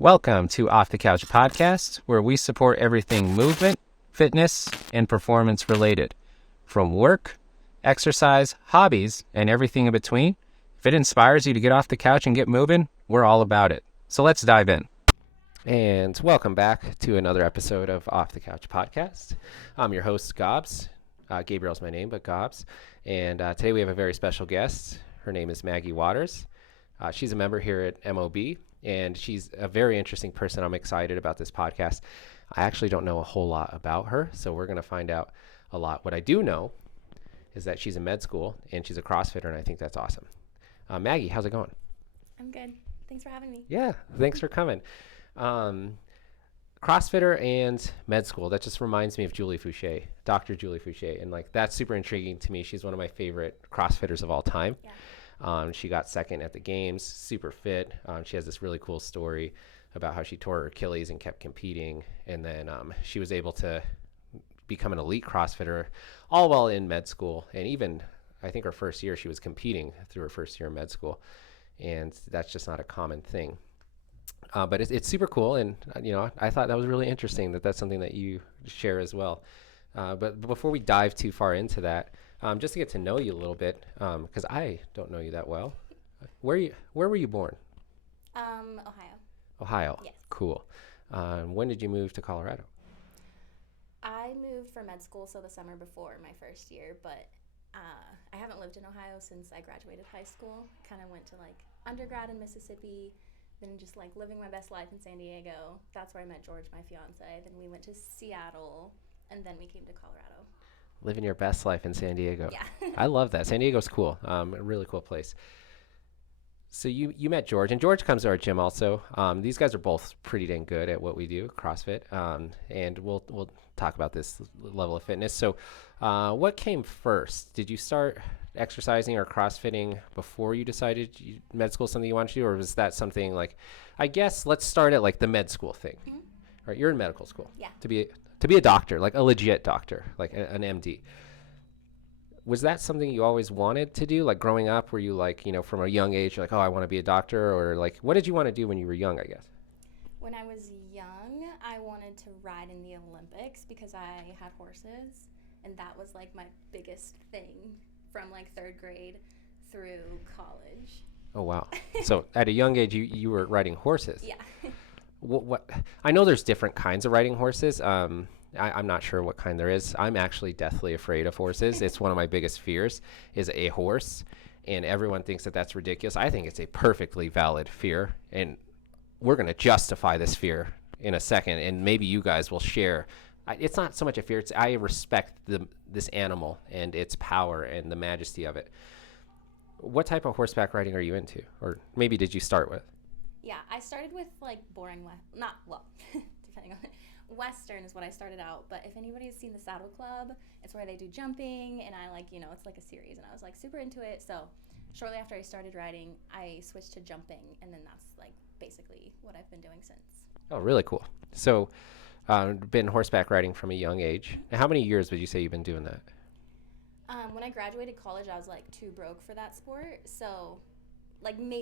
Welcome to Off the Couch Podcast, where we support everything movement, fitness, and performance related. From work, exercise, hobbies, and everything in between. If it inspires you to get off the couch and get moving, we're all about it. So let's dive in. And welcome back to another episode of Off the Couch Podcast. I'm your host, Gobs. Gabriel's my name, but Gobs. And today we have a very special guest. Her name is Maggie Waters. She's a member here at MOB. And she's a very interesting person. I'm excited about this podcast. I actually don't know a whole lot about her, so we're going to find out a lot. What I do know is that she's in med school, and she's a CrossFitter, and I think that's awesome. Maggie, how's it going? I'm good. Thanks for having me. Yeah, thanks for coming. CrossFitter and med school, that just reminds me of Julie Fouché, Dr. Julie Fouché, and that's super intriguing to me. She's one of my favorite CrossFitters of all time. Yeah. She got second at the games, super fit. She has this really cool story about how she tore her Achilles and kept competing. And then she was able to become an elite CrossFitter all while in med school. And even, I think her first year, she was competing through her first year in med school. And that's just not a common thing. But it's super cool. And, I thought that was really interesting that's something that you share as well. But before we dive too far into that, just to get to know you a little bit, because I don't know you that well. Where were you born? Ohio. Ohio. Yes. Cool. When did you move to Colorado? I moved for med school, so the summer before my first year, but I haven't lived in Ohio since I graduated high school. Kind of went to undergrad in Mississippi, then just living my best life in San Diego. That's where I met George, my fiance. Then we went to Seattle, and then we came to Colorado. Living your best life in San Diego. Yeah. I love that. San Diego's cool. A really cool place. So you met George, and George comes to our gym also. These guys are both pretty dang good at what we do, CrossFit, and we'll talk about this level of fitness. So what came first? Did you start exercising or CrossFitting before you decided med school is something you wanted to do, or was that something I guess let's start at the med school thing. Mm-hmm. Right, you're in medical school. Yeah. To be a doctor, a legit doctor, an MD. Was that something you always wanted to do? Growing up, were you from a young age, you're oh, I want to be a doctor? Or what did you want to do when you were young, I guess? When I was young, I wanted to ride in the Olympics because I had horses. And that was my biggest thing from third grade through college. Oh, wow. So at a young age, you were riding horses. Yeah. What I know there's different kinds of riding horses. I'm not sure what kind there is. I'm actually deathly afraid of horses. It's one of my biggest fears is a horse, and everyone thinks that that's ridiculous. I think it's a perfectly valid fear, and we're going to justify this fear in a second, and maybe you guys will share. It's not so much a fear. I respect this animal and its power and the majesty of it. What type of horseback riding are you into, or maybe did you start with? Yeah, I started with boring, depending on it. Western is what I started out, but if anybody's seen the Saddle Club, it's where they do jumping, and I it's a series, and I was super into it. So shortly after I started riding, I switched to jumping, and then that's basically what I've been doing since. Oh, really cool. So been horseback riding from a young age. Now, how many years would you say you've been doing that? When I graduated college, I was too broke for that sport, so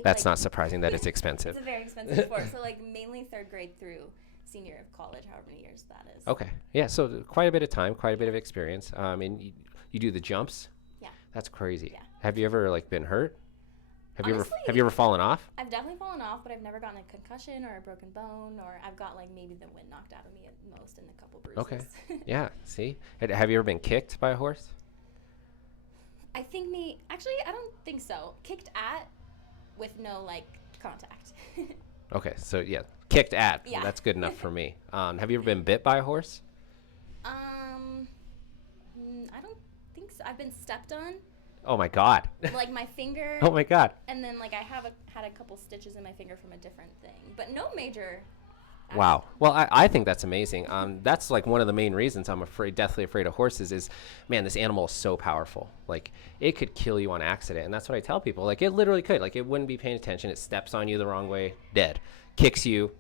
that's not surprising that it's expensive. It's a very expensive sport. So mainly third grade through senior year of college, however many years that is. Okay. Yeah. So quite a bit of time, quite a bit of experience. And you do the jumps. Yeah. That's crazy. Yeah. Have you ever been hurt? Honestly, have you ever fallen off? I've definitely fallen off, but I've never gotten a concussion or a broken bone, or I've got maybe the wind knocked out of me at most and a couple bruises. Okay. Yeah. See, have you ever been kicked by a horse? I don't think so. Kicked at. With no contact. Okay, so yeah, kicked at. Yeah. That's good enough for me. Have you ever been bit by a horse? I don't think so. I've been stepped on. Oh my God. My finger. Oh my God. And then I had a couple stitches in my finger from a different thing, but no major. Wow. Well, I think that's amazing. That's one of the main reasons I'm deathly afraid of horses is, man, this animal is so powerful. It could kill you on accident. And that's what I tell people. It literally could. It wouldn't be paying attention. It steps on you the wrong way, dead. Kicks you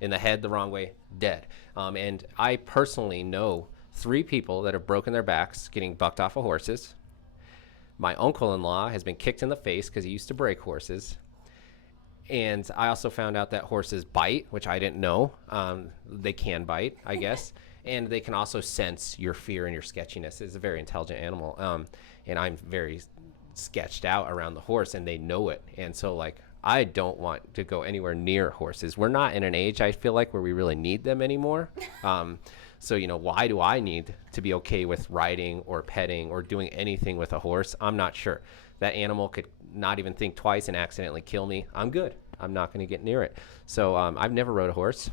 in the head the wrong way, dead. And I personally know 3 people that have broken their backs getting bucked off of horses. My uncle-in-law has been kicked in the face because he used to break horses. And I also found out that horses bite, which I didn't know. They can bite, I guess. And they can also sense your fear and your sketchiness. It's a very intelligent animal. And I'm very sketched out around the horse, and they know it. And so, like, I don't want to go anywhere near horses. We're not in an age, I feel like, where we really need them anymore. So, you know, why do I need to be okay with riding or petting or doing anything with a horse? I'm not sure. That animal could not even think twice and accidentally kill me. I'm good. I'm not going to get near it. So I've never rode a horse,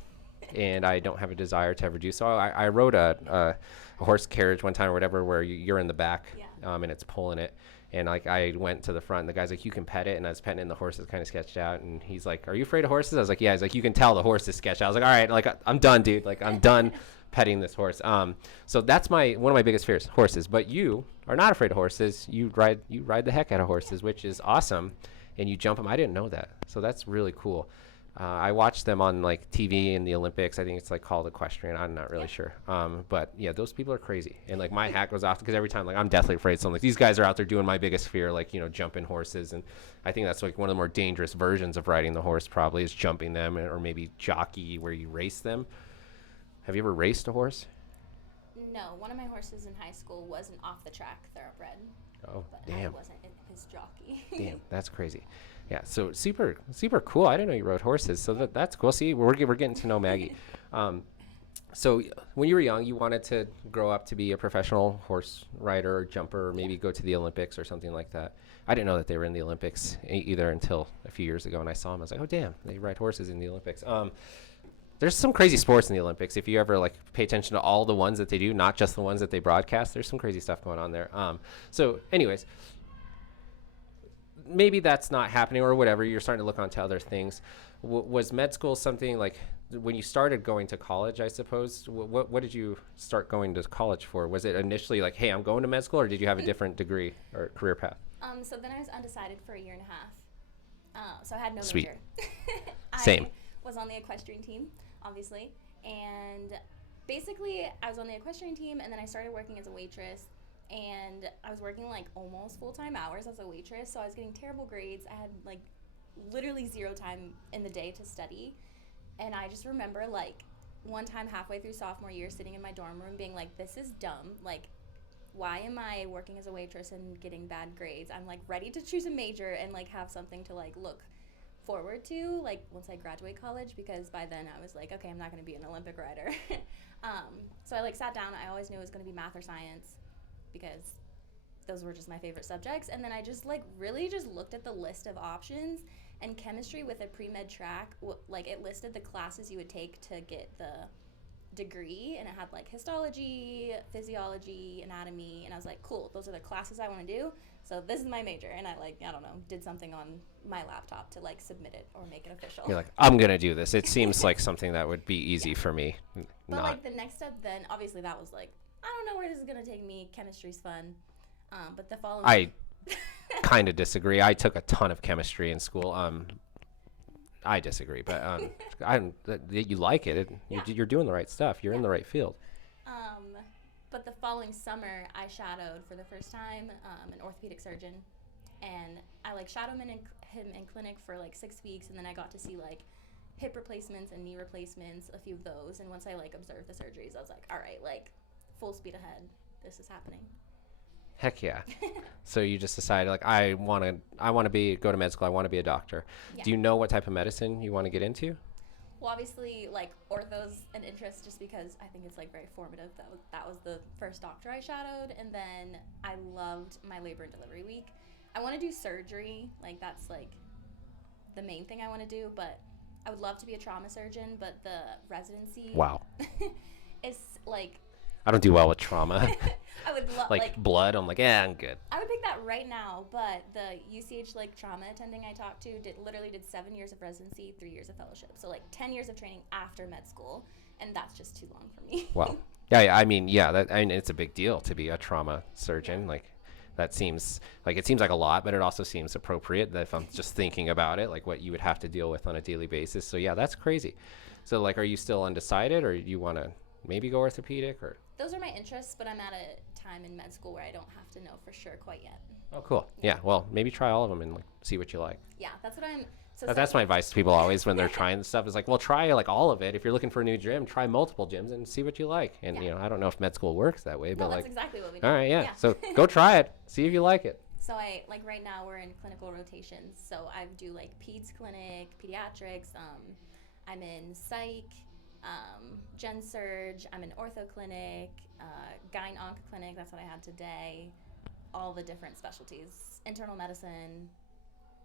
and I don't have a desire to ever do so. I rode a horse carriage one time or whatever, where you're in the back, and it's pulling it. And like I went to the front, and the guy's like, "You can pet it," and I was petting it, and the horse is kind of sketched out. And he's like, "Are you afraid of horses?" I was like, "Yeah." He's like, "You can tell the horse is sketched out." I was like, "All right, like I'm done, dude. Like I'm done petting this horse." So that's one of my biggest fears, horses. But you are not afraid of horses. You ride the heck out of horses, which is awesome, and you jump them. I didn't know that, so that's really cool. I watched them on like TV in the Olympics. I think it's like called equestrian. I'm not really sure. But yeah, those people are crazy. And like my hat goes off because every time, like, I'm deathly afraid of something. Like, these guys are out there doing my biggest fear, like, you know, jumping horses. And I think that's like one of the more dangerous versions of riding the horse, probably, is jumping them, or maybe jockey, where you race them. Have you ever raced a horse? No, one of my horses in high school was an off the track thoroughbred. Oh, but damn. I wasn't his jockey. Damn, that's crazy. Yeah, so super cool. I didn't know you rode horses, so that's cool. See, we're getting to know Maggie. So when you were young, you wanted to grow up to be a professional horse rider or jumper, or maybe go to the Olympics or something like that. I didn't know that they were in the Olympics either until a few years ago, and I saw them. I was like, oh, damn, they ride horses in the Olympics. There's some crazy sports in the Olympics. If you ever like pay attention to all the ones that they do, not just the ones that they broadcast, there's some crazy stuff going on there. So anyways, maybe that's not happening or whatever. You're starting to look onto other things. Was med school something like when you started going to college, I suppose? What did you start going to college for? Was it initially like, hey, I'm going to med school, or did you have a different degree or career path? So then I was undecided for a year and a half. So I had no Sweet. major. Same. I was on the equestrian team, obviously. And basically, I was on the equestrian team, and then I started working as a waitress. And I was working like almost full-time hours as a waitress, so I was getting terrible grades. I had like literally zero time in the day to study. And I just remember like one time halfway through sophomore year sitting in my dorm room being like, this is dumb. Like, why am I working as a waitress and getting bad grades? I'm like ready to choose a major and like have something to like look forward to like once I graduate college, because by then I was like, okay, I'm not going to be an Olympic rider. So I like sat down. I always knew it was going to be math or science, because those were just my favorite subjects. And then I just like really just looked at the list of options, and chemistry with a pre-med track, like it listed the classes you would take to get the degree, and it had like histology, physiology, anatomy, and I was like, cool, those are the classes I want to do, so this is my major. And I like, I don't know, did something on my laptop to like submit it or make it official. You're like, I'm gonna do this. It seems like something that would be easy for me. But like the next step then, obviously that was like, I don't know where this is gonna take me. Chemistry's fun, but the following. I kind of disagree. I took a ton of chemistry in school. I disagree, but you like it. You're doing the right stuff. You're in the right field. But the following summer, I shadowed for the first time an orthopedic surgeon, and I like shadowed him in clinic for like 6 weeks, and then I got to see like hip replacements and knee replacements, a few of those. And once I like observed the surgeries, I was like, all right, like full speed ahead. This is happening. Heck yeah. So you just decided like, I want to go to med school. I want to be a doctor. Yeah. Do you know what type of medicine you want to get into? Well, obviously like ortho's an interest just because I think it's like very formative. That was the first doctor I shadowed. And then I loved my labor and delivery week. I want to do surgery. Like that's like the main thing I want to do, but I would love to be a trauma surgeon, but the residency is like, I don't do well with trauma. I would love like blood. I'm like, yeah, I'm good. I would pick that right now, but the UCH like trauma attending I talked to literally did 7 years of residency, 3 years of fellowship, so like 10 years of training after med school, and that's just too long for me. Wow. Yeah, I mean, it's a big deal to be a trauma surgeon. Yeah. Like, that seems like a lot, but it also seems appropriate that if I'm just thinking about it, like what you would have to deal with on a daily basis. So yeah, that's crazy. So like, are you still undecided, or you want to maybe go orthopedic? Or those are my interests, but I'm at a time in med school where I don't have to know for sure quite yet. Oh, cool. Yeah. Well, maybe try all of them and like see what you like. Yeah, that's what I'm. So That's my advice to people always when they're trying stuff is like, well, try like all of it. If you're looking for a new gym, try multiple gyms and see what you like. And, Yeah. I don't know if med school works that way, No, but that's like, exactly what we do. all right, yeah. So go try it. See if you like it. So I like right now we're in clinical rotations. So I do like peds clinic, pediatrics. I'm in psych, gen surge. I'm in ortho clinic, gyn onc clinic. That's what I had today. All the different specialties: internal medicine,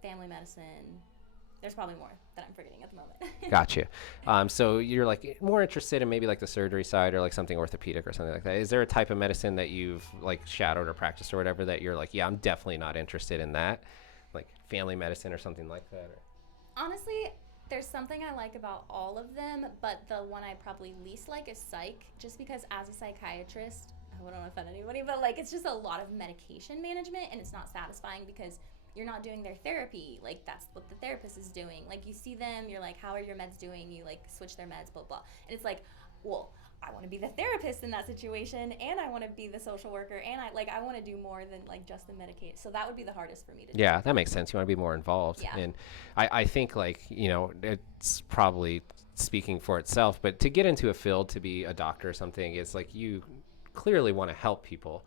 family medicine. There's probably more that I'm forgetting at the moment. Gotcha. So you're like more interested in maybe like the surgery side or like something orthopedic or something like that. Is there a type of medicine that you've like shadowed or practiced or whatever that you're like, yeah, I'm definitely not interested in that, like family medicine or something like that? Or? Honestly, there's something I like about all of them, but the one I probably least like is psych, just because as a psychiatrist, I wouldn't want to offend anybody, but like it's just a lot of medication management and it's not satisfying because you're not doing their therapy. Like that's what the therapist is doing. Like you see them, you're like, how are your meds doing? You like switch their meds, blah, blah. And it's like, well, I want to be the therapist in that situation and I want to be the social worker and I want to do more than like just the medicate. So that would be the hardest for me to do. Yeah, that makes sense. You want to be more involved. Yeah. And I think like, it's probably speaking for itself, but to get into a field to be a doctor or something, it's like you clearly want to help people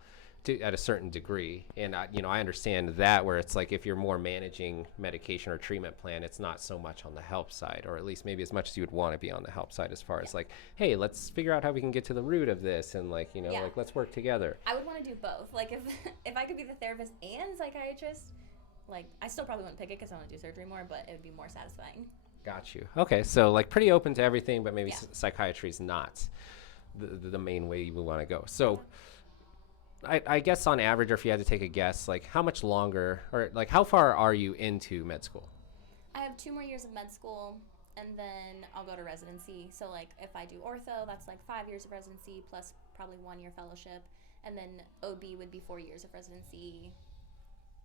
at a certain degree. And I understand that where it's like if you're more managing medication or treatment plan, it's not so much on the help side, or at least maybe as much as you would want to be on the help side as far as like, hey, let's figure out how we can get to the root of this and like, like let's work together. I would want to do both. Like if I could be the therapist and psychiatrist, like I still probably wouldn't pick it because I want to do surgery more, but it would be more satisfying. Got you. Okay, so like pretty open to everything, but maybe psychiatry is not the main way you would want to go. So I guess on average, or if you had to take a guess, like how much longer or like how far are you into med school? I have 2 more years of med school and then I'll go to residency. So like if I do ortho, that's like 5 years of residency plus probably 1 year fellowship. And then OB would be 4 years of residency.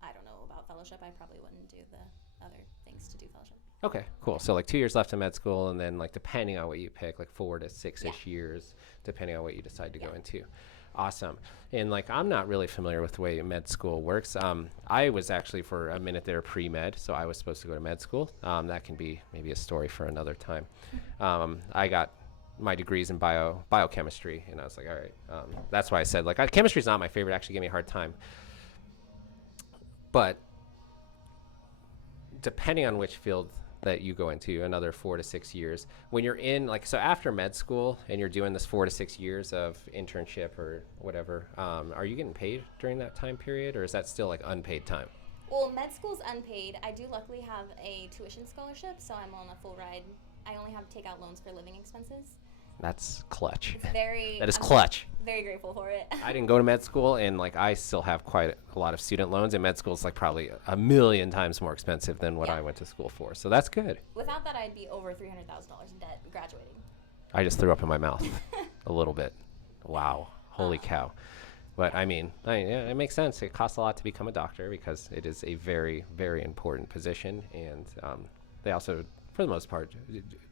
I don't know about fellowship. I probably wouldn't do the other things to do fellowship. Okay, cool. So like 2 years left in med school, and then like depending on what you pick, like 4 to 6-ish years, depending on what you decide to go into. Awesome. And like I'm not really familiar with the way med school works. I was actually for a minute there pre-med, so I was supposed to go to med school. That can be maybe a story for another time. I got my degrees in biochemistry, and I was like, all right. That's why I said like chemistry is not my favorite. It actually gave me a hard time. But depending on which field that you go into, another 4 to 6 years, when you're in like, so after med school and you're doing this 4 to 6 years of internship or whatever, are you getting paid during that time period, or is that still like unpaid time? Well, med school's unpaid. I do luckily have a tuition scholarship, so I'm on a full ride. I only have to take out loans for living expenses. That's clutch. It's very That is clutch. Very grateful for it. I didn't go to med school, and like I still have quite a lot of student loans, and med school is like probably a million times more expensive than what I went to school for. So that's good. Without that, I'd be over $300,000 in debt graduating. I just threw up in my mouth a little bit. Wow. Holy cow. But I mean, yeah, it makes sense. It costs a lot to become a doctor because it is a very, very important position. And they also, for the most part,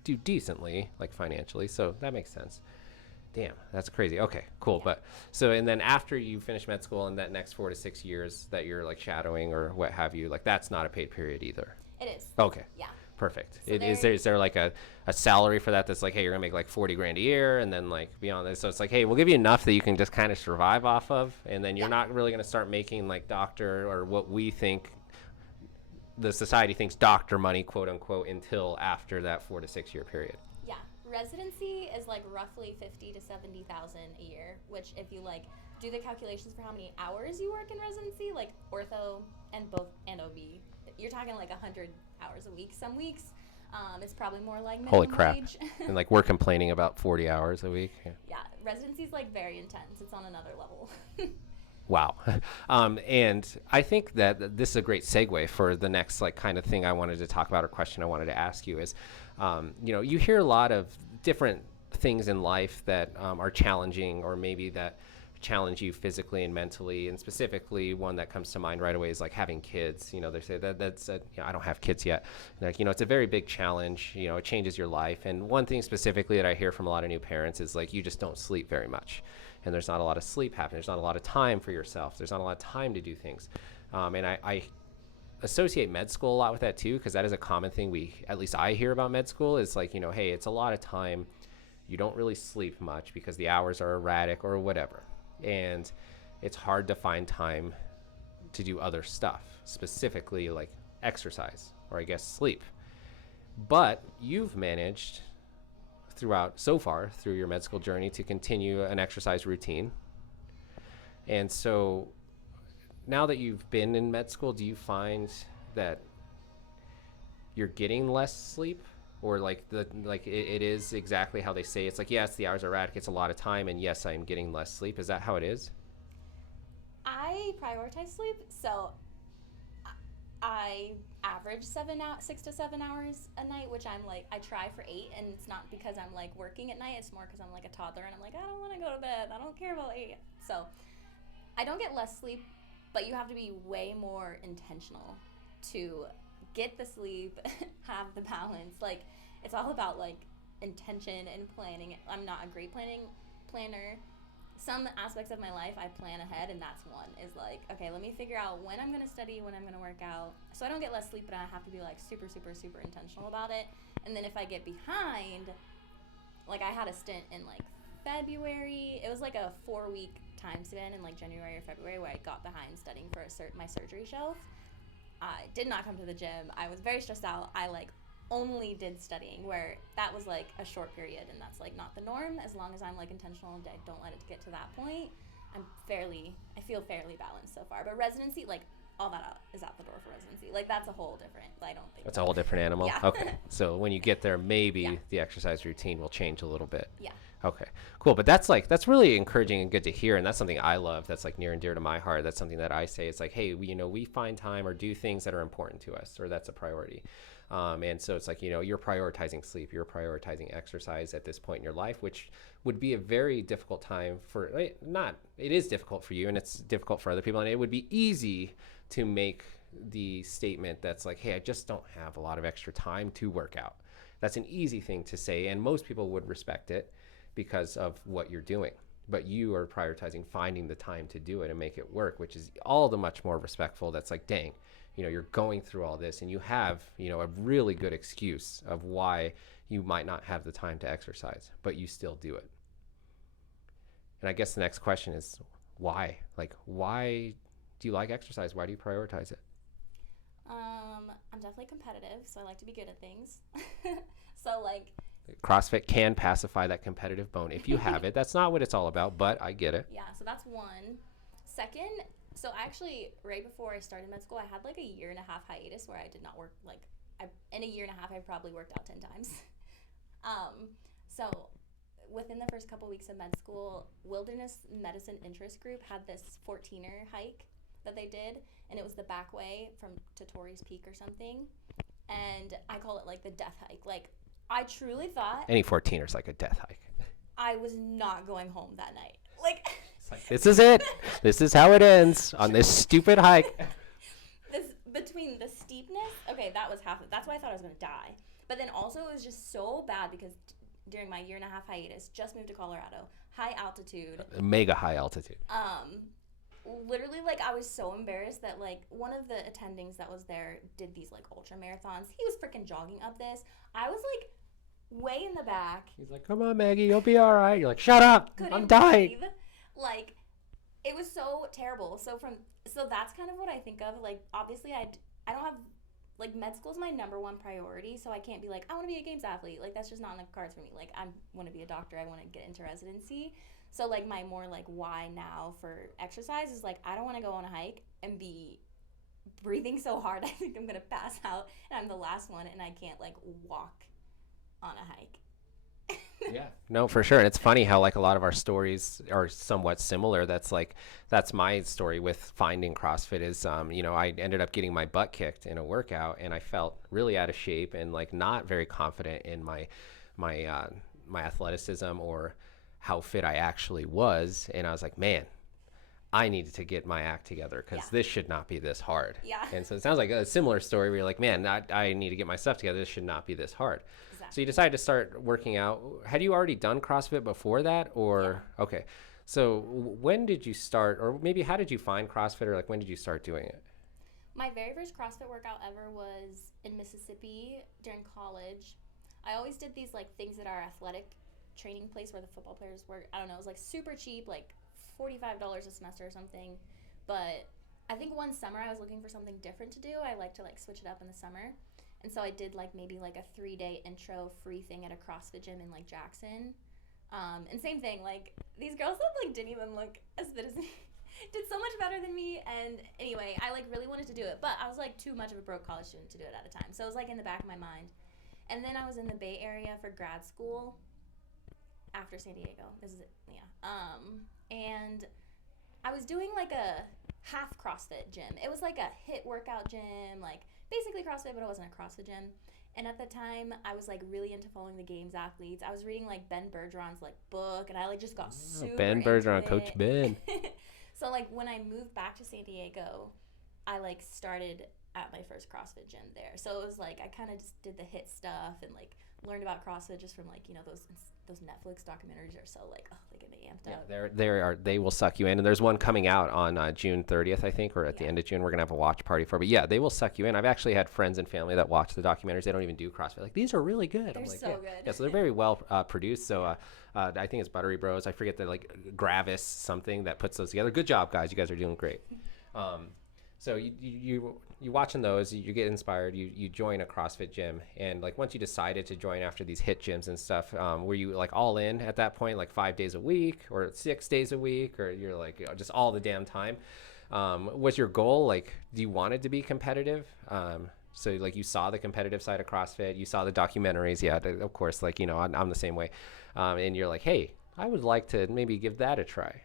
do decently, like financially. So that makes sense. Damn, that's crazy. Okay, cool. Yeah. But so, and then after you finish med school and that next 4 to 6 years that you're like shadowing or what have you, like that's not a paid period either. It is. Okay. Yeah. Perfect. So Is there like a salary for that that's like, hey, you're gonna make like 40 grand a year, and then like beyond this, so it's like, hey, we'll give you enough that you can just kind of survive off of, and then you're not really gonna start making like doctor or what we think the society thinks doctor money, quote unquote, until after that 4 to 6 year period. Yeah, residency is like roughly 50 to 70,000 a year, which if you like do the calculations for how many hours you work in residency, like ortho and OB, you're talking like 100 hours a week. Some weeks, it's probably more like minimum Holy crap. wage. And like we're complaining about 40 hours a week. Yeah, residency is like very intense. It's on another level. Wow. And I think that this is a great segue for the next like kind of thing I wanted to talk about, or question I wanted to ask you is, you hear a lot of different things in life that are challenging, or maybe that challenge you physically and mentally, and specifically one that comes to mind right away is like having kids. They say that's I don't have kids yet. Like, it's a very big challenge. It changes your life. And one thing specifically that I hear from a lot of new parents is like, you just don't sleep very much. and there's not a lot of sleep happening. There's not a lot of time for yourself. There's not a lot of time to do things. And I associate med school a lot with that too, because that is a common thing at least I hear about med school is like, hey, it's a lot of time. You don't really sleep much because the hours are erratic or whatever. And it's hard to find time to do other stuff, specifically like exercise or I guess sleep. But you've managed so far through your med school journey to continue an exercise routine. And so now that you've been in med school, do you find that you're getting less sleep, or it is exactly how they say? It's like, yes, the hours are erratic, it's a lot of time, and yes, I'm getting less sleep. Is that how it is? I prioritize sleep, so I average 6 to 7 hours a night, which I'm like, I try for 8, and it's not because I'm like working at night, it's more because I'm like a toddler and I'm like, I don't want to go to bed, I don't care about 8. So I don't get less sleep, but you have to be way more intentional to get the sleep, have the balance. Like, it's all about like intention and planning. I'm not a great planner. Some aspects of my life I plan ahead, and that's one is like, okay, let me figure out when I'm going to study, when I'm going to work out. So I don't get less sleep, but I have to be like super, super, super intentional about it. And then if I get behind, like I had a stint in like February. It was like a 4-week time span in like January or February where I got behind studying for my surgery shelf. I did not come to the gym. I was very stressed out. I like only did studying, where that was like a short period, and that's like not the norm. As long as I'm like intentional and I don't let it get to that point, I feel fairly balanced so far. But residency, like all that is out the door for residency. Like that's a whole different, I don't think that's a whole different animal. Yeah. Okay, so when you get there, maybe the exercise routine will change a little bit. Yeah. Okay, cool. But that's really encouraging and good to hear, and that's something I love. That's like near and dear to my heart. That's something that I say. It's like, hey, we find time or do things that are important to us, or that's a priority. And so it's like, you're prioritizing sleep, you're prioritizing exercise at this point in your life, which would be a very difficult time it is difficult for you, and it's difficult for other people. And it would be easy to make the statement that's like, hey, I just don't have a lot of extra time to work out. That's an easy thing to say, and most people would respect it because of what you're doing. But you are prioritizing finding the time to do it and make it work, which is all the much more respectful. That's like, dang, you're going through all this and you have, a really good excuse of why you might not have the time to exercise, but you still do it. And I guess the next question is why? Like, why do you like exercise? Why do you prioritize it? I'm definitely competitive, so I like to be good at things. So like CrossFit can pacify that competitive bone if you have it. That's not what it's all about, but I get it. Yeah, so that's one. Second, so actually right before I started med school, I had like a 1.5-year hiatus where I did not work. Like in a 1.5 years, I probably worked out 10 times. So within the first couple weeks of med school, Wilderness Medicine Interest Group had this 14er hike that they did, and it was the back way to Torrey's Peak or something. And I call it like the death hike. Like, I truly thought any 14er is like a death hike. I was not going home that night. Like, this is it. This is how it ends on this stupid hike. Between the steepness, okay, that was half of it. That's why I thought I was going to die. But then also it was just so bad because during my 1.5-year hiatus, just moved to Colorado, high altitude. Mega high altitude. Literally, like, I was so embarrassed that, like, one of the attendings that was there did these, like, ultra marathons. He was freaking jogging up this. I was, like, way in the back. He's like, come on, Maggie, you'll be all right. You're like, shut up. I'm dying. Breathe. Like, it was so terrible. So that's kind of what I think of. Like, obviously, I don't have, like, med school is my number one priority, so I can't be like, I want to be a games athlete. Like, that's just not in the cards for me. Like, I want to be a doctor. I want to get into residency. So, like, my more, like, why now for exercise is, like, I don't want to go on a hike and be breathing so hard I think I'm going to pass out, and I'm the last one, and I can't, like, walk on a hike. Yeah. No, for sure. And it's funny how, like, a lot of our stories are somewhat similar. That's my story with finding CrossFit is, I ended up getting my butt kicked in a workout, and I felt really out of shape and, like, not very confident in my athleticism or how fit I actually was. And I was like, man, I needed to get my act together because this should not be this hard. Yeah. And so it sounds like a similar story where you're like, man, I need to get my stuff together. This should not be this hard. Exactly. So you decided to start working out. Had you already done CrossFit before that? Or, Yeah. Okay. So when did you start, or maybe how did you find CrossFit, or like when did you start doing it? My very first CrossFit workout ever was in Mississippi during college. I always did these like things at our athletic training place where the football players work. I don't know, it was like super cheap, like $45 a semester or something. But I think one summer I was looking for something different to do. I like to like switch it up in the summer. And so I did like maybe like a 3-day intro free thing at a CrossFit gym in like Jackson. And same thing, like these girls that like didn't even look as fit as me did so much better than me. And anyway, I like really wanted to do it, but I was like too much of a broke college student to do it at a time. So it was like in the back of my mind. And then I was in the Bay Area for grad school after San Diego. This is it, yeah. And I was doing like a half CrossFit gym. It was like a HIIT workout gym, like basically CrossFit, but it wasn't a CrossFit gym. And at the time, I was like really into following the games athletes. I was reading like Ben Bergeron's like book, and I like just got super Ben into Bergeron, it. Coach Ben. So like when I moved back to San Diego, I like started at my first CrossFit gym there. So it was like I kind of just did the HIIT stuff and like learned about CrossFit just from like, you know, those Netflix documentaries are so like, oh, they get me amped up. They will suck you in, and there's one coming out on June 30th, I think, or at the end of June. We're gonna have a watch party for, but yeah, they will suck you in. I've actually had friends and family that watch the documentaries. They don't even do CrossFit. Like, these are really good. They're I'm like, so good. Yeah, so they're very well produced. So I think it's Buttery Bros. I forget the like Gravis something that puts those together. Good job, guys. You guys are doing great. So you watching those, you get inspired, you join a CrossFit gym, and like once you decided to join after these HIIT gyms and stuff, were you like all in at that point, like 5 days a week or 6 days a week, or you're like, you know, just all the damn time? Was your goal like, do you want it to be competitive? So like you saw the competitive side of CrossFit, you saw the documentaries, yeah, of course, like, you know, I'm the same way, and you're like, hey, I would like to maybe give that a try.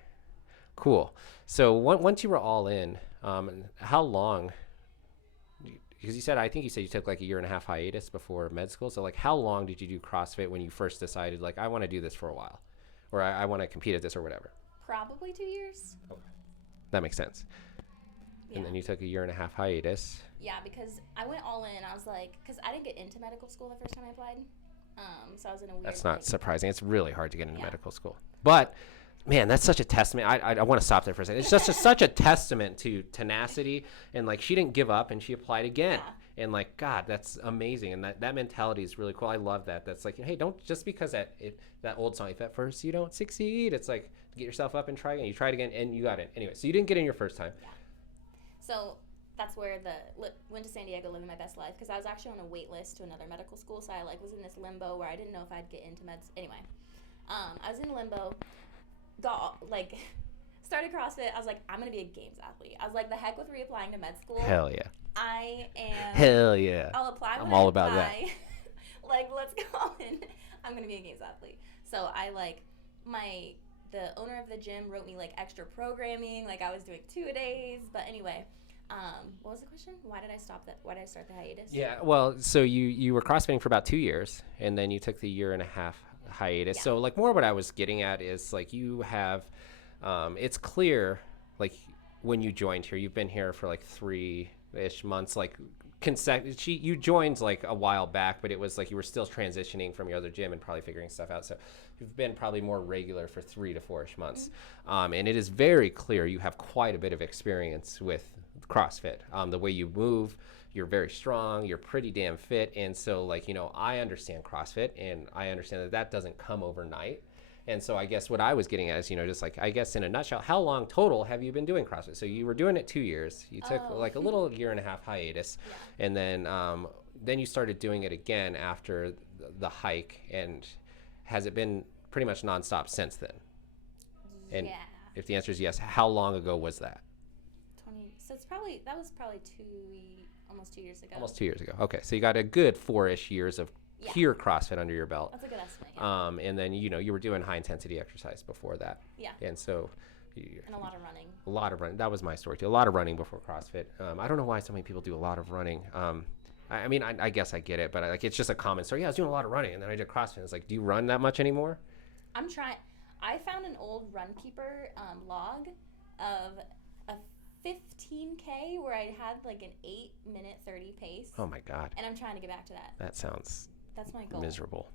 Cool. So once you were all in, how long? Because I think you said you took like a 1.5 year hiatus before med school. So like, how long did you do CrossFit when you first decided like, I want to do this for a while, or I want to compete at this or whatever? Probably 2 years. Okay. That makes sense. Yeah. And then you took a 1.5 year hiatus. Yeah, because I went all in. I was like, because I didn't get into medical school the first time I applied. So I was in a weird. That's not like, surprising. It's really hard to get into medical school, but man, that's such a testament. I want to stop there for a second. It's just such a testament to tenacity, and like, she didn't give up and she applied again. Yeah. And like, God, that's amazing. And that mentality is really cool. I love that. That's like, hey, don't just because that old song, if at first you don't succeed, it's like, get yourself up and try again. You tried again and you got it. Anyway, so you didn't get in your first time. Yeah. So that's where went to San Diego living my best life, because I was actually on a wait list to another medical school. So I like was in this limbo where I didn't know if I'd get into meds. Anyway, I was in limbo. Started CrossFit. I was like, I'm gonna be a games athlete. I was like, the heck with reapplying to med school. Hell yeah. I am. Hell yeah. I'll apply. I'm all about that. Like, let's go in. I'm gonna be a games athlete. So I like the owner of the gym wrote me like extra programming. Like I was doing 2-a-days. But anyway, what was the question? Why did I start the hiatus? Yeah. Well, so you were CrossFitting for about 2 years, and then you took the 1.5 year hiatus. Yeah. So like, more what I was getting at is like, you have it's clear like when you joined here, you've been here for like 3-ish months, like you joined like a while back, but it was like you were still transitioning from your other gym and probably figuring stuff out. So you've been probably more regular for 3 to 4-ish months. Mm-hmm. And it is very clear you have quite a bit of experience with CrossFit. The way you move, you're very strong, you're pretty damn fit. And so like, you know, I understand CrossFit, and I understand that doesn't come overnight. And so I guess what I was getting at is, you know, just like, I guess in a nutshell, how long total have you been doing CrossFit? So you were doing it 2 years. You took like a little 1.5 year hiatus. Yeah. And then you started doing it again after the hike. And has it been pretty much nonstop since then? And if the answer is yes, how long ago was that? So that was probably almost 2 years ago. Almost 2 years ago. Okay. So you got a good 4-ish years of pure CrossFit under your belt. That's a good estimate. Yeah. And then, you know, you were doing high intensity exercise before that. Yeah. And so. And a lot of running. A lot of running. That was my story too. A lot of running before CrossFit. I don't know why so many people do a lot of running. I mean, I guess I get it, but like, it's just a common story. Yeah, I was doing a lot of running, and then I did CrossFit. It's like, do you run that much anymore? I'm trying. I found an old Runkeeper log of a 15K where I had like an 8-minute 30 pace. Oh my God. And I'm trying to get back to that. That sounds That's my goal. miserable.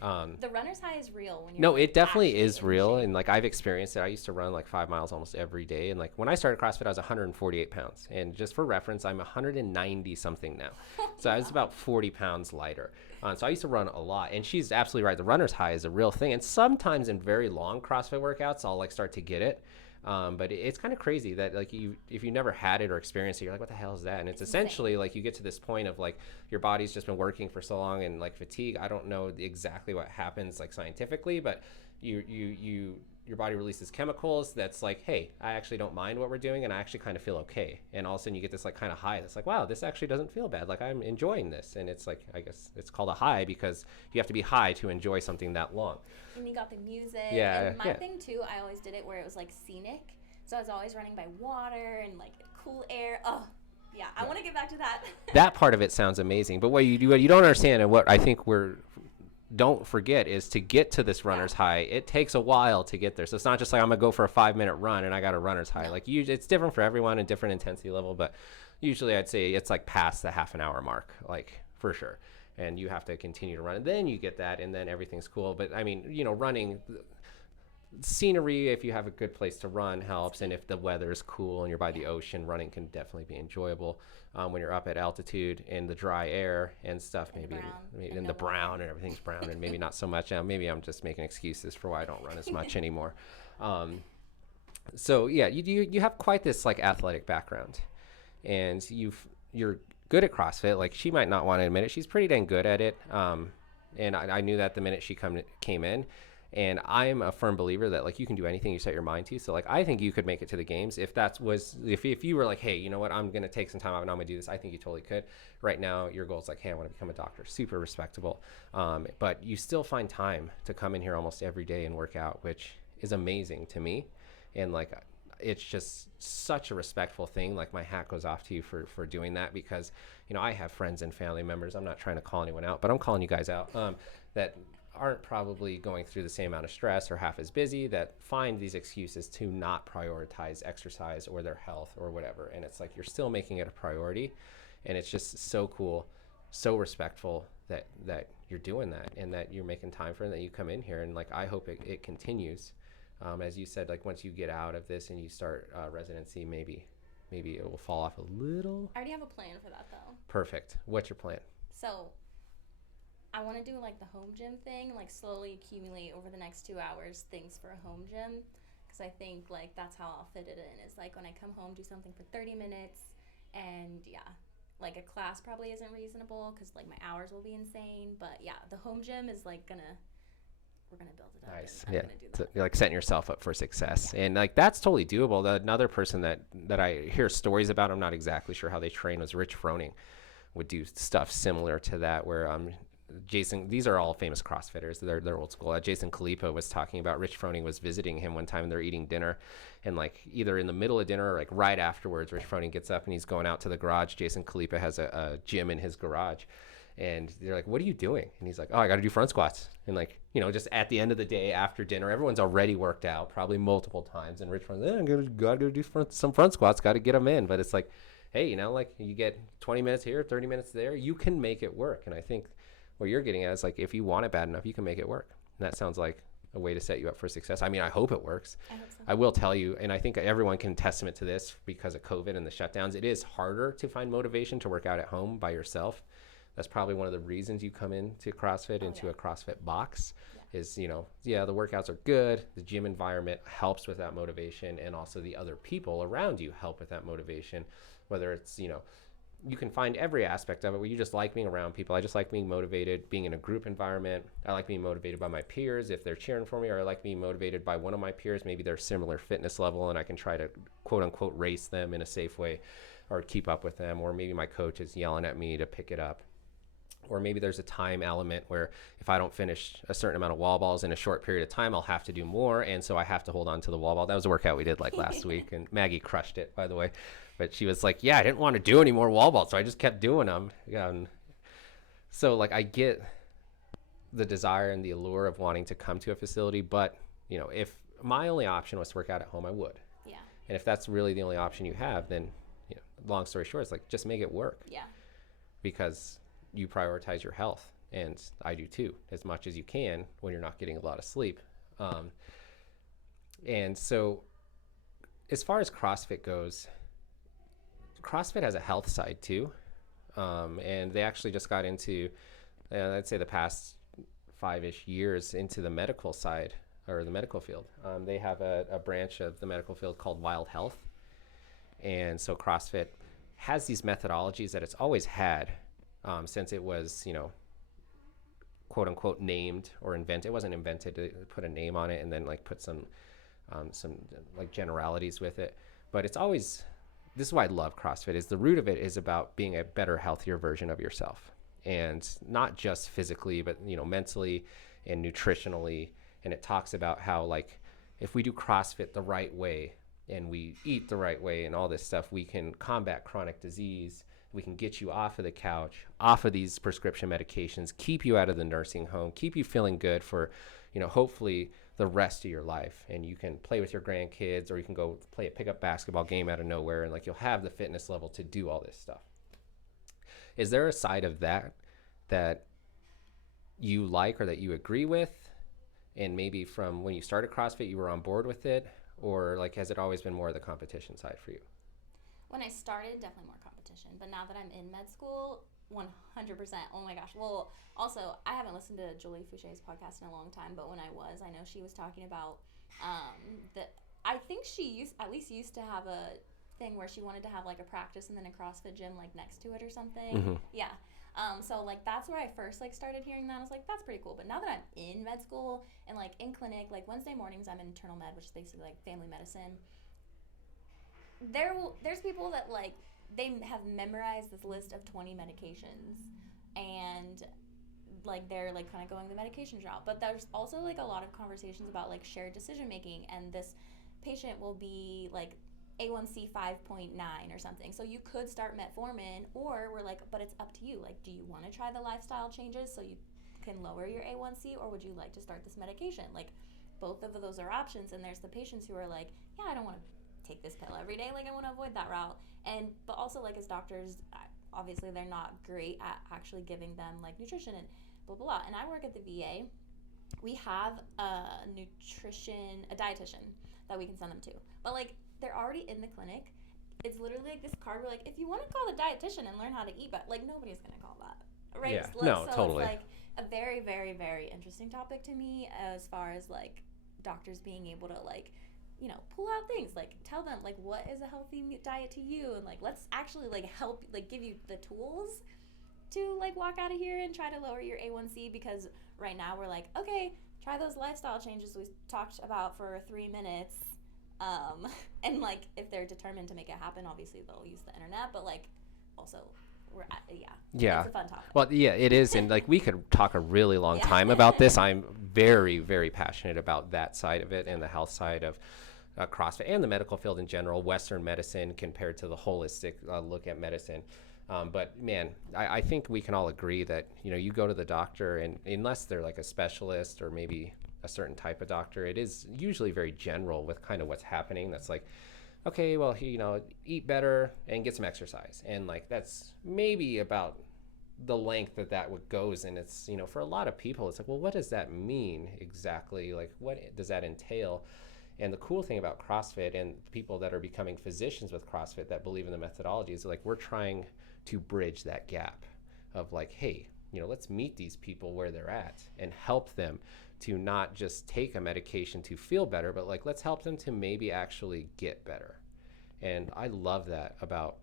The runner's high is real when you're No, like, it definitely actually is in real. shape. And like I've experienced it. I used to run like 5 miles almost every day. And like when I started CrossFit, I was 148 pounds. And just for reference, I'm 190 something now. So I was about 40 pounds lighter. So I used to run a lot. And she's absolutely right. The runner's high is a real thing. And sometimes in very long CrossFit workouts, I'll like start to get it. But it's kind of crazy that like if you never had it or experienced it, you're like, what the hell is that? And it's essentially like you get to this point of like your body's just been working for so long and like fatigue. I don't know exactly what happens like scientifically, but your body releases chemicals that's like, hey, I actually don't mind what we're doing and I actually kind of feel okay. And all of a sudden you get this like kind of high that's like, wow, this actually doesn't feel bad. Like I'm enjoying this. And it's like, I guess it's called a high because you have to be high to enjoy something that long. And you got the music. Yeah, And my yeah. thing too, I always did it where it was like scenic. So I was always running by water and like cool air. Oh, yeah. I want to get back to that. That part of it sounds amazing. But what you don't understand and what I think don't forget is to get to this runner's high. It takes a while to get there. So it's not just like I'm gonna go for a 5-minute run and I got a runner's high. Like it's different for everyone and different intensity level, but usually I'd say it's like past the half an hour mark, like for sure. And you have to continue to run and then you get that and then everything's cool. But I mean, running scenery, if you have a good place to run, helps. And if the weather is cool and you're by the ocean, running can definitely be enjoyable. When you're up at altitude in the dry air and stuff, And maybe the in the brown and everything's brown and maybe not so much. Maybe I'm just making excuses for why I don't run as much anymore. So yeah, you have quite this like athletic background, and you're good at CrossFit. Like she might not want to admit it, she's pretty dang good at it. And I knew that the minute she came in. And I'm a firm believer that like you can do anything you set your mind to. So like I think you could make it to the games if you were like, hey, you know what, I'm gonna take some time out and I'm gonna do this. I think you totally could. Right now your goal is like, hey, I want to become a doctor. Super respectable. But you still find time to come in here almost every day and work out, which is amazing to me. And like it's just such a respectful thing. Like my hat goes off to you for doing that because I have friends and family members. I'm not trying to call anyone out, but I'm calling you guys out that aren't probably going through the same amount of stress or half as busy, that find these excuses to not prioritize exercise or their health or whatever. And it's like you're still making it a priority, and it's just so cool, so respectful that you're doing that and that you're making time for it, and that you come in here. And like I hope it continues. As you said, like once you get out of this and you start residency, maybe it will fall off a little. I already have a plan for that though. Perfect. What's your plan? So I want to do like the home gym thing, like slowly accumulate over the next 2 hours things for a home gym, because I think like that's how I'll fit it in. Is like when I come home, do something for 30 minutes, and yeah, like a class probably isn't reasonable because like my hours will be insane. But yeah, the home gym is like we're gonna build it up. Nice. I'm Yeah. gonna do So that. you're like setting yourself up for success. And like that's totally doable. Another person that I hear stories about, I'm not exactly sure how they train, was Rich Froning. Would do stuff similar to that where Jason, these are all famous CrossFitters. They're old school. Jason Kalipa was talking about Rich Froning was visiting him one time and they're eating dinner, and like either in the middle of dinner or like right afterwards, Rich Froning gets up and he's going out to the garage. Jason Kalipa has a gym in his garage, and they're like, what are you doing? And he's like, oh, I got to do front squats. And like, just at the end of the day after dinner, everyone's already worked out probably multiple times, and Rich Froning, gotta do some front squats, got to get them in. But it's like, hey, like you get 20 minutes here, 30 minutes there, you can make it work. And I think what you're getting at is like, if you want it bad enough, you can make it work. And that sounds like a way to set you up for success. I mean, I hope it works. I hope so. I will tell you, and I think everyone can testament to this because of COVID and the shutdowns, it is harder to find motivation to work out at home by yourself. That's probably one of the reasons you come into CrossFit, into a CrossFit box, is, the workouts are good. The gym environment helps with that motivation, and also the other people around you help with that motivation, whether it's, you can find every aspect of it where you just like being around people. I just like being motivated, being in a group environment. I like being motivated by my peers if they're cheering for me, or I like being motivated by one of my peers. Maybe they're similar fitness level and I can try to quote unquote race them in a safe way or keep up with them. Or maybe my coach is yelling at me to pick it up. Or maybe there's a time element where if I don't finish a certain amount of wall balls in a short period of time, I'll have to do more. And so I have to hold on to the wall ball. That was a workout we did like last week. And Maggie crushed it, by the way. But she was like, yeah, I didn't want to do any more wall balls, so I just kept doing them. So like I get the desire and the allure of wanting to come to a facility. But, if my only option was to work out at home, I would. Yeah. And if that's really the only option you have, then, long story short, it's like just make it work. Yeah. Because you prioritize your health. And I do too, as much as you can when you're not getting a lot of sleep. And so as far as CrossFit goes, CrossFit has a health side too. And they actually just got into, I'd say the past 5-ish years into the medical side or the medical field. They have a branch of the medical field called Wild Health. And so CrossFit has these methodologies that it's always had since it was, quote unquote named or invented. It wasn't invented to put a name on it and then like put some like generalities with it. But it's always, this is why I love CrossFit, is the root of it is about being a better, healthier version of yourself. And not just physically, but, mentally and nutritionally. And it talks about how, like, if we do CrossFit the right way and we eat the right way and all this stuff, we can combat chronic disease. We can get you off of the couch, off of these prescription medications, keep you out of the nursing home, keep you feeling good for, hopefully the rest of your life. And you can play with your grandkids, or you can go play a pickup basketball game out of nowhere, and like you'll have the fitness level to do all this stuff. Is there a side of that you like or that you agree with? And maybe from when you started CrossFit, you were on board with it? Or like, has it always been more of the competition side for you? When I started, definitely more competition. But now that I'm in med school, 100%. Oh my gosh. Well, also, I haven't listened to Julie Foucher's podcast in a long time, but when I know she was talking about that. I think she used to have a thing where she wanted to have like a practice and then a CrossFit gym like next to it or something. Mm-hmm. Yeah. So like that's where I first like started hearing that. I was like, that's pretty cool. But now that I'm in med school and like in clinic, like Wednesday mornings I'm in internal med, which is basically like family medicine. There's people that like they have memorized this list of 20 medications and like they're like kind of going the medications route. But there's also like a lot of conversations about like shared decision making, and this patient will be like A1C 5.9 or something. So you could start metformin, or we're like, but it's up to you. Like, do you want to try the lifestyle changes so you can lower your A1C, or would you like to start this medication? Like, both of those are options. And there's the patients who are like, yeah, I don't want to take this pill every day. Like, I want to avoid that route. But also, like, as doctors, obviously they're not great at actually giving them like nutrition and blah, blah, blah. And I work at the VA. We have a dietitian that we can send them to. But like, they're already in the clinic. It's literally like this card where like, if you want to call the dietitian and learn how to eat, but like nobody's going to call that. Right? Yeah, So totally. It's like a very, very, very interesting topic to me as far as like doctors being able to like, pull out things, like tell them like what is a healthy diet to you, and like let's actually like help, like give you the tools to like walk out of here and try to lower your A1C, because right now we're like, okay, try those lifestyle changes we talked about for 3 minutes. And like if they're determined to make it happen, obviously they'll use the internet, but like also yeah, it's a fun topic. Well, yeah, it is. And like we could talk a really long time about this. I'm very, very passionate about that side of it and the health side of CrossFit and the medical field in general, Western medicine compared to the holistic look at medicine. But man, I think we can all agree that, you go to the doctor, and unless they're like a specialist or maybe a certain type of doctor, it is usually very general with kind of what's happening. That's like, okay, well, eat better and get some exercise. And like, that's maybe about the length that goes. And it's, for a lot of people, it's like, well, what does that mean exactly? Like, what does that entail? And the cool thing about CrossFit and people that are becoming physicians with CrossFit that believe in the methodology is like, we're trying to bridge that gap of like, hey, let's meet these people where they're at and help them to not just take a medication to feel better, but like, let's help them to maybe actually get better. And I love that about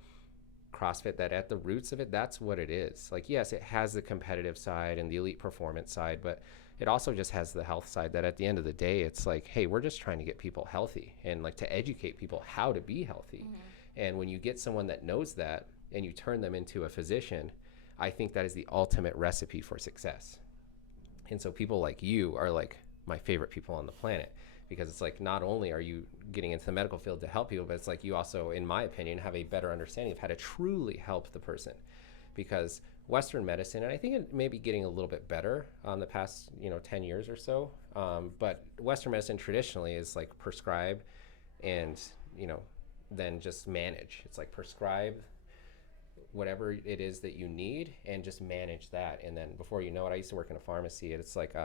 CrossFit, that at the roots of it, that's what it is. Like, yes, it has the competitive side and the elite performance side, but it also just has the health side, that at the end of the day, it's like, hey, we're just trying to get people healthy and like to educate people how to be healthy. Mm-hmm. And when you get someone that knows that and you turn them into a physician, I think that is the ultimate recipe for success. And so people like you are like my favorite people on the planet, because it's like, not only are you getting into the medical field to help people, but it's like you also, in my opinion, have a better understanding of how to truly help the person. Because Western medicine, and I think it may be getting a little bit better on the past 10 years or so, but Western medicine traditionally is like prescribe and then just manage. It's like prescribe, whatever it is that you need and just manage that. And then before you know it, I used to work in a pharmacy, and it's like,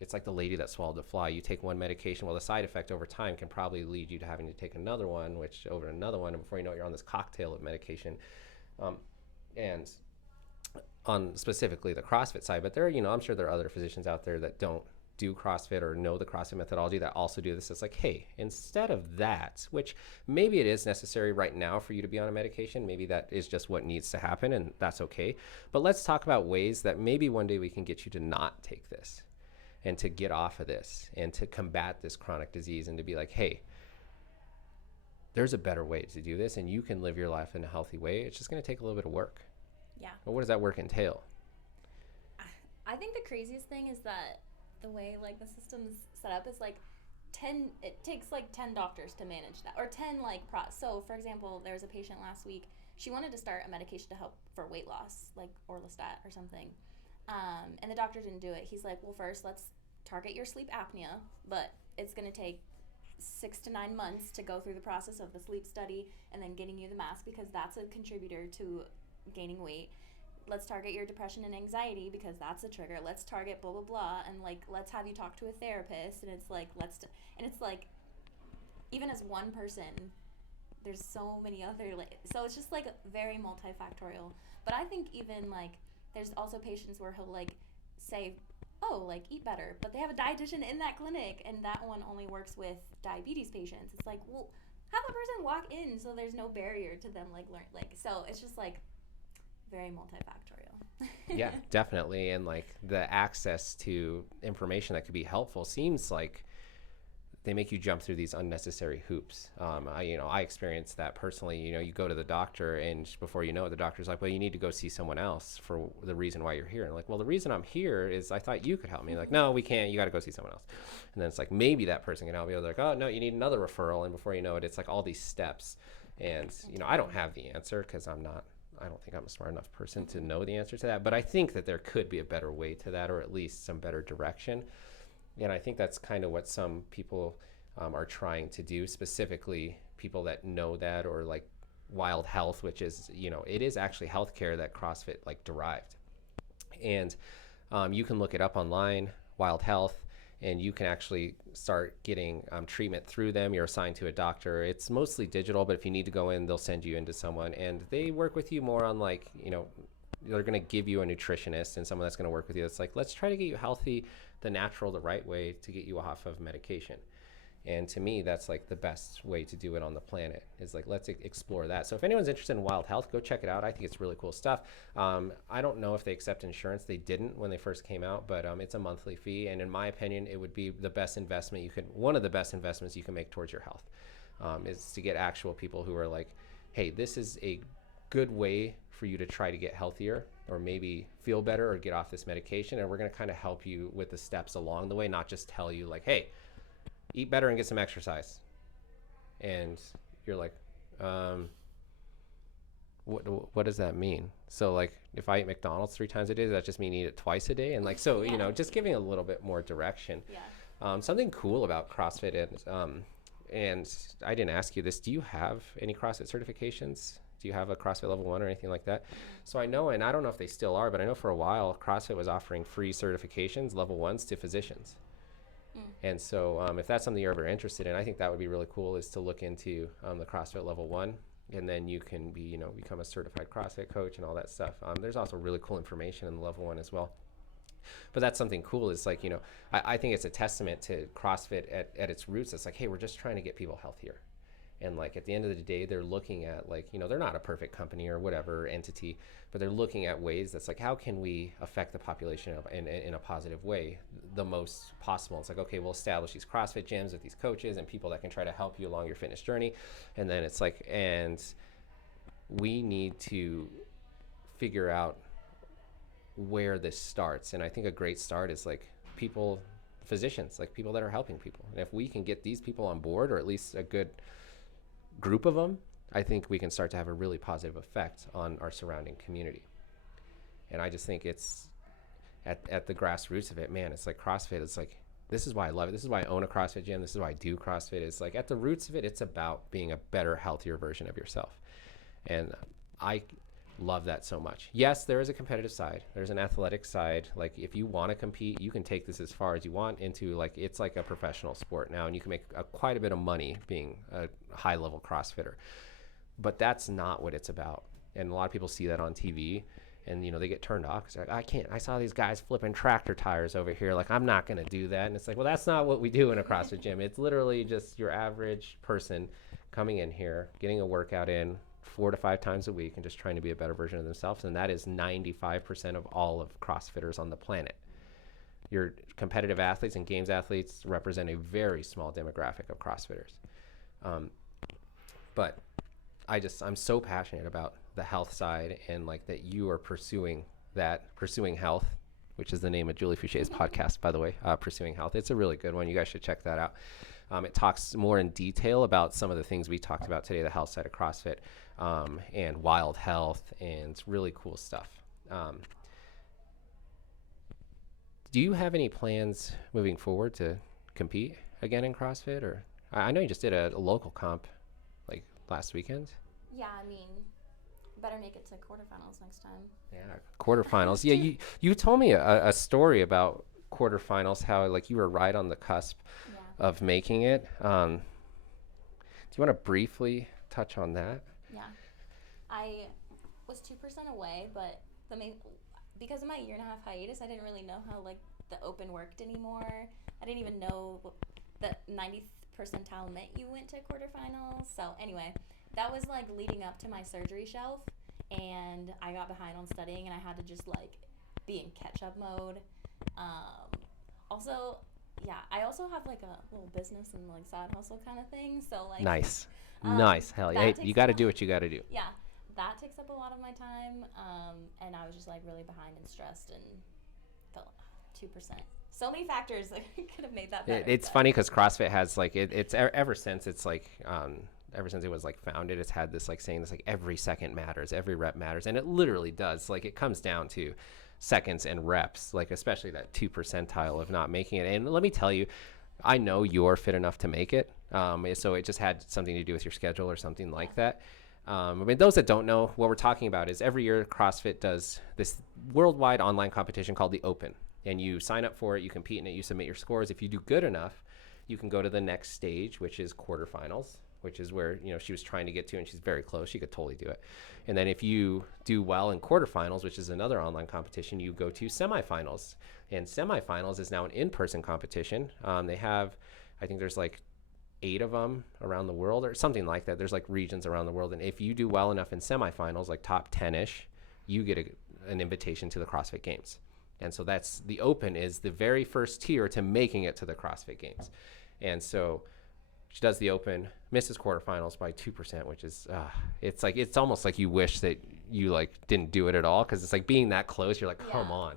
it's like the lady that swallowed the fly. You take one medication, well, the side effect over time can probably lead you to having to take another one, which over another one, and before you know it, you're on this cocktail of medication. And on specifically the CrossFit side, but there, I'm sure there are other physicians out there that don't do CrossFit or know the CrossFit methodology that also do this. It's like, hey, instead of that, which maybe it is necessary right now for you to be on a medication, maybe that is just what needs to happen, and that's okay. But let's talk about ways that maybe one day we can get you to not take this and to get off of this and to combat this chronic disease, and to be like, hey, there's a better way to do this, and you can live your life in a healthy way. It's just going to take a little bit of work. Yeah. But what does that work entail? I think the craziest thing is that the way like the system's set up is like it takes like 10 doctors to manage that, or 10 like so for example, there was a patient last week, she wanted to start a medication to help for weight loss, like orlistat or something, and the doctor didn't do it. He's like, well, first let's target your sleep apnea, but it's going to take 6 to 9 months to go through the process of the sleep study and then getting you the mask, because that's a contributor to gaining weight. Let's target your depression and anxiety because that's a trigger. Let's target blah blah blah, and like let's have you talk to a therapist. And it's like and it's like, even as one person, there's so many other so it's just like very multifactorial. But I think even like there's also patients where he'll like say, oh, like eat better, but they have a dietitian in that clinic, and that one only works with diabetes patients. It's like, well, have a person walk in so there's no barrier to them like learn, like, so it's just like very multifactorial. Yeah, definitely. And like the access to information that could be helpful seems like they make you jump through these unnecessary hoops. I experienced that personally. You go to the doctor, and before you know it, the doctor's like, well, you need to go see someone else for the reason why you're here. And like, well, the reason I'm here is I thought you could help me. Like, no, we can't. You got to go see someone else. And then it's like, maybe that person can help you. They're like, oh, no, you need another referral. And before you know it, it's like all these steps. And, I don't have the answer because I don't think I'm a smart enough person to know the answer to that. But I think that there could be a better way to that, or at least some better direction. And I think that's kind of what some people are trying to do, specifically people that know that, or like Wild Health, which is, it is actually healthcare that CrossFit like derived. And you can look it up online, Wild Health, and you can actually start getting treatment through them. You're assigned to a doctor. It's mostly digital, but if you need to go in, they'll send you into someone, and they work with you more on like, they're going to give you a nutritionist and someone that's going to work with you. It's like, let's try to get you healthy, the natural, the right way to get you off of medication. And to me, that's like the best way to do it on the planet, is like, let's explore that. So if anyone's interested in Wild Health, go check it out. I think it's really cool stuff. I don't know if they accept insurance. They didn't when they first came out, but it's a monthly fee. And in my opinion, it would be the best investment one of the best investments you can make towards your health, is to get actual people who are like, hey, this is a good way for you to try to get healthier, or maybe feel better, or get off this medication. And we're going to kind of help you with the steps along the way, not just tell you like, hey, eat better and get some exercise. And you're like, what does that mean? So like, if I eat McDonald's 3 times a day, does that just mean eat it twice a day? And like, so, just giving a little bit more direction. Yeah. Something cool about CrossFit, and I didn't ask you this, do you have any CrossFit certifications? Do you have a CrossFit level 1 or anything like that? So I know, and I don't know if they still are, but I know for a while CrossFit was offering free certifications, level 1s, to physicians. And so if that's something you're ever interested in, I think that would be really cool, is to look into the CrossFit level 1, and then you can be, become a certified CrossFit coach and all that stuff. There's also really cool information in the level 1 as well. But that's something cool, is like, I think it's a testament to CrossFit at its roots. It's like, hey, we're just trying to get people healthier. And like, at the end of the day, they're looking at like, they're not a perfect company or whatever entity, but they're looking at ways that's like, how can we affect the population in a positive way the most possible? It's like, okay, we'll establish these CrossFit gyms with these coaches and people that can try to help you along your fitness journey. And then it's like, and we need to figure out where this starts. And I think a great start is like physicians, like people that are helping people. And if we can get these people on board, or at least a good group of them, I think we can start to have a really positive effect on our surrounding community. And I just think it's at the grassroots of it, man, it's like CrossFit. It's like, this is why I love it. This is why I own a CrossFit gym. This is why I do CrossFit. It's like, at the roots of it, it's about being a better, healthier version of yourself. And I love that so much. Yes, there is a competitive side. There's an athletic side. Like if you want to compete, you can take this as far as you want into like, it's like a professional sport now, and you can make quite a bit of money being a high level CrossFitter. But that's not what it's about. And a lot of people see that on TV, and, they get turned off because like, I can't. I saw these guys flipping tractor tires over here. Like, I'm not going to do that. And it's like, well, that's not what we do in a CrossFit gym. It's literally just your average person coming in here, getting a workout in 4 to 5 times a week and just trying to be a better version of themselves. And that is 95% of all of CrossFitters on the planet. Your competitive athletes and games athletes represent a very small demographic of CrossFitters. But I'm so passionate about the health side, and like that you are pursuing health, which is the name of Julie Foucher's podcast, by the way, Pursuing Health. It's a really good one. You guys should check that out. It talks more in detail about some of the things we talked about today, the health side of CrossFit, and wild health, and it's really cool stuff. Do you have any plans moving forward to compete again in CrossFit? Or I know you just did a local comp like last weekend. Yeah, I mean, better make it to quarterfinals next time. Yeah, quarterfinals. Yeah, you told me a story about quarterfinals, how like you were right on the cusp of making it. Do you want to briefly touch on that? Yeah, I was 2% away, but because of my 1.5 year hiatus, I didn't really know how like the open worked anymore. I didn't even know that 90th percentile meant you went to quarterfinals. So anyway, that was like leading up to my surgery shelf, and I got behind on studying, and I had to just like be in catch-up mode. Also, yeah, I also have like a little business and like side hustle kind of thing. So like nice. Hell yeah. Hey, you got to do what you got to do. Yeah, that takes up a lot of my time. And I was just like really behind and stressed, and felt 2%. So many factors that could have made that better. It's funny because CrossFit has like it's ever since it's like ever since it was like founded, it's had this like saying this like every second matters, every rep matters, and it literally does. Like it comes down to seconds and reps, like especially that 2 percentile of not making it. And let me tell you, I know you're fit enough to make it. So it just had something to do with your schedule or something like that. I mean, those that don't know, what we're talking about is every year CrossFit does this worldwide online competition called the Open. And you sign up for it, you compete in it, you submit your scores. If you do good enough, you can go to the next stage, which is quarterfinals, which is where, she was trying to get to, and she's very close. She could totally do it. And then if you do well in quarterfinals, which is another online competition, you go to semifinals. And semifinals is now an in-person competition. They have, I think there's like 8 of them around the world or something like that. There's like regions around the world. And if you do well enough in semifinals, like top 10-ish, you get an invitation to the CrossFit Games. And so that's the Open is the very first tier to making it to the CrossFit Games. And so she does the Open, misses quarterfinals by 2%, which is, it's almost like you wish that you like didn't do it at all. Cause it's like being that close, you're like, come on.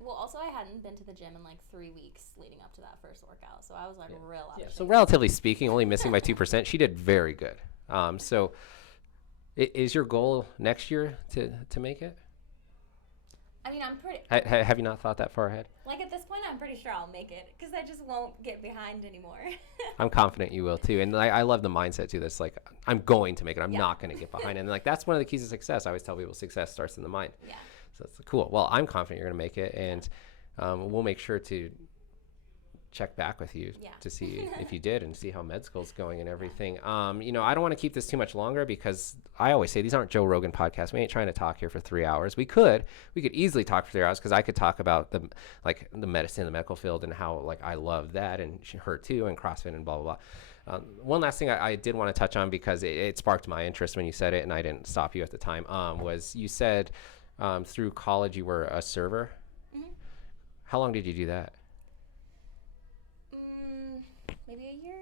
Well, also I hadn't been to the gym in like 3 weeks leading up to that first workout. So I was like real out of shape. So relatively speaking, only missing by 2%, she did very good. So is your goal next year to make it? I mean, I'm pretty... Have you not thought that far ahead? Like, at this point, I'm pretty sure I'll make it, because I just won't get behind anymore. I'm confident you will, too. And I love the mindset, too, that's like, I'm going to make it. I'm not going to get behind. And, like, that's one of the keys to success. I always tell people success starts in the mind. Yeah. So that's cool. Well, I'm confident you're going to make it, and we'll make sure to check back with you to see if you did and see how med school's going and everything. I don't want to keep this too much longer because I always say these aren't Joe Rogan podcasts. We ain't trying to talk here for 3 hours. We could easily talk for 3 hours because I could talk about the medicine, the medical field, and how like I love that, and her too, and CrossFit and blah blah blah. One last thing I did want to touch on because it sparked my interest when you said it, and I didn't stop you at the time. Was you said through college you were a server? Mm-hmm. How long did you do that? Maybe a year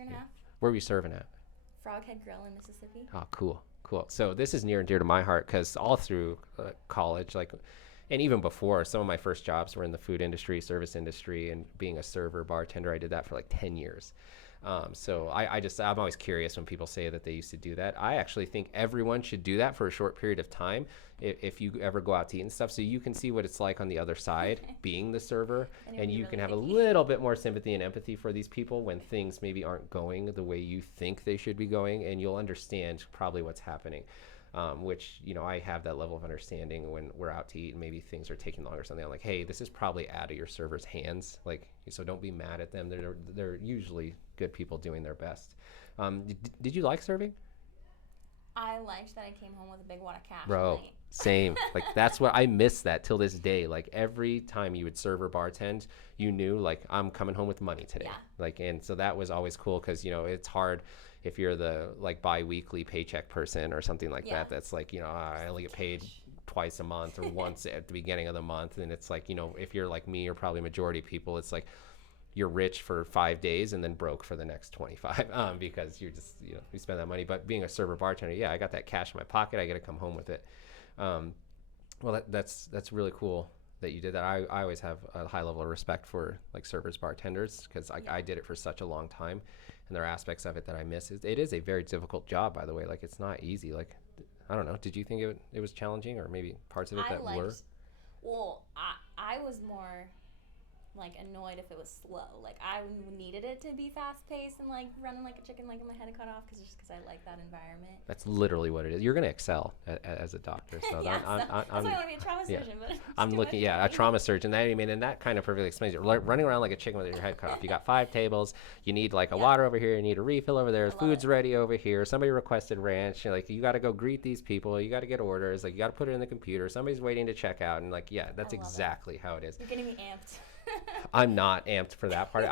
and a half. Where were you serving at? Froghead Grill in Mississippi. Oh, cool. So this is near and dear to my heart because all through college, and even before, some of my first jobs were in the food industry, service industry, and being a server, bartender. I did that for like 10 years. So I'm always curious when people say that they used to do that. I actually think everyone should do that for a short period of time if you ever go out to eat and stuff, so you can see what it's like on the other side being the server, and you can have a little bit more sympathy and empathy for these people when things maybe aren't going the way you think they should be going, and you'll understand probably what's happening. which, you know, I have that level of understanding when we're out to eat and maybe things are taking longer or something. I'm like, hey, this is probably out of your server's hands. Like, so don't be mad at them. They're usually good people doing their best. Did you like serving? I liked that I came home with a big wad of cash. Bro, same. Like, that's what I miss that till this day. Like, every time you would serve or bartend, you knew, like, I'm coming home with money today. Yeah. Like, and so that was always cool because, you know, it's hard if you're the, like, bi-weekly paycheck person or something like that. That's like, you know, I only get paid twice a month or once at the beginning of the month. And it's like, you know, if you're like me or probably majority of people, it's like, you're rich for 5 days and then broke for the next 25 because you're just, you know, you spend that money. But being a server bartender, yeah, I got that cash in my pocket. I got to come home with it. Well, that's really cool that you did that. I always have a high level of respect for like servers, bartenders, because I did it for such a long time, and there are aspects of it that I miss. It is a very difficult job, by the way. Like, it's not easy. Like, I don't know. Did you think it was challenging, or maybe parts of it that were? Well, I was more like annoyed if it was slow. Like, I needed it to be fast paced and like running like a chicken, like with my head cut off, because I like that environment. That's literally what it is. You're gonna excel as a doctor. So yeah, that's why I want to be a trauma surgeon. But I'm looking, a trauma surgeon. I mean, and that kind of perfectly explains it. Running around like a chicken with your head cut off. You got 5 tables. You need like a water over here. You need a refill over there. Food's ready over here. Somebody requested ranch. You're like, you got to go greet these people. You got to get orders. Like, you got to put it in the computer. Somebody's waiting to check out. And like, yeah, that's exactly how it is. You're getting me amped. I'm not amped for that part.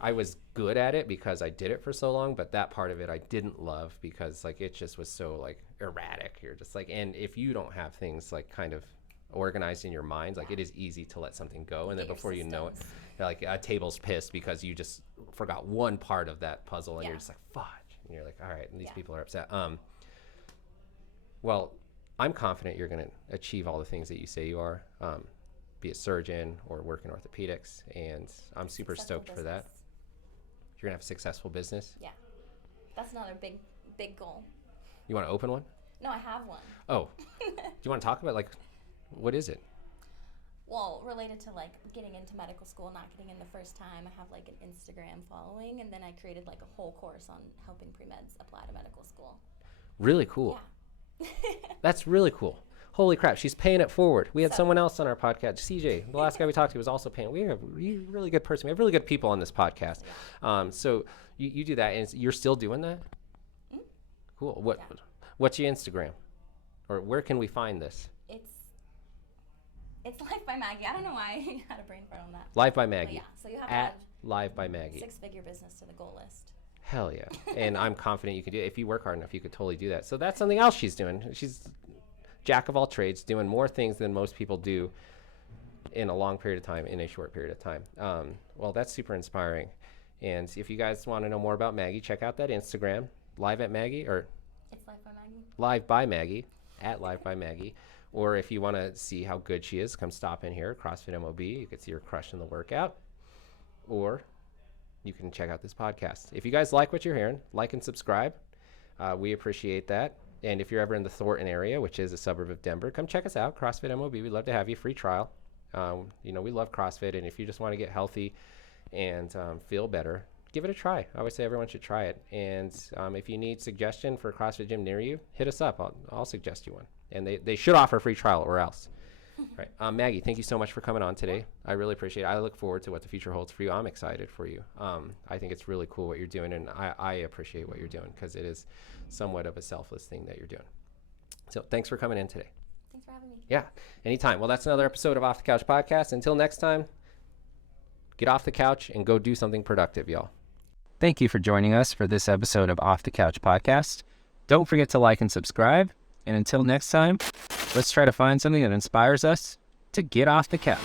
I was good at it because I did it for so long, but that part of it I didn't love because like it just was so like erratic. You're just like, and if you don't have things like kind of organized in your mind, like it is easy to let something go, and then before you know it, like a table's pissed because you just forgot one part of that puzzle, and you're just like, fudge, and you're like, all right, and these people are upset. Well, I'm confident you're going to achieve all the things that you say you are. Be a surgeon or work in orthopedics, and I'm super stoked for that. You're gonna have a successful business. Yeah, that's another big goal. You want to open one? No, I have one. Oh, do you want to talk about, like, what is it? Well, related to like getting into medical school, not getting in the first time, I have like an Instagram following, and then I created like a whole course on helping pre-meds apply to medical school. Really cool. Yeah. That's really cool. Holy crap, she's paying it forward. We had someone else on our podcast, CJ. The last guy we talked to was also paying. We have a really good person. We have really good people on this podcast. So you do that, and you're still doing that? Mm-hmm. Cool. What's your Instagram? Or where can we find this? It's Life by Maggie. I don't know why I had a brain fart on that. Life by Maggie. But yeah, so you have at Live by Maggie. 6-figure business to the goal list. Hell yeah. And I'm confident you can do it. If you work hard enough, you could totally do that. So that's something else she's doing. She's jack of all trades, doing more things than most people do in a long period of time, in a short period of time. Well, that's super inspiring. And if you guys want to know more about Maggie, check out that Instagram, Live at Maggie, or it's Live by Maggie. Live by Maggie, at Live by Maggie. Or if you want to see how good she is, come stop in here, CrossFit MOB. You can see her crushing the workout. Or you can check out this podcast. If you guys like what you're hearing, like and subscribe. We appreciate that. And if you're ever in the Thornton area, which is a suburb of Denver, come check us out, CrossFit MOB. We'd love to have you. Free trial. We love CrossFit. And if you just want to get healthy and feel better, give it a try. I always say everyone should try it. And if you need suggestion for a CrossFit gym near you, hit us up. I'll suggest you one. And they should offer a free trial or else. Right. Maggie, thank you so much for coming on today. I really appreciate it. I look forward to what the future holds for you. I'm excited for you. I think it's really cool what you're doing, and I appreciate what you're doing because it is somewhat of a selfless thing that you're doing. So thanks for coming in today. Thanks for having me. Yeah, anytime. Well, that's another episode of Off the Couch Podcast. Until next time, get off the couch and go do something productive, y'all. Thank you for joining us for this episode of Off the Couch Podcast. Don't forget to like and subscribe. And until next time, let's try to find something that inspires us to get off the couch.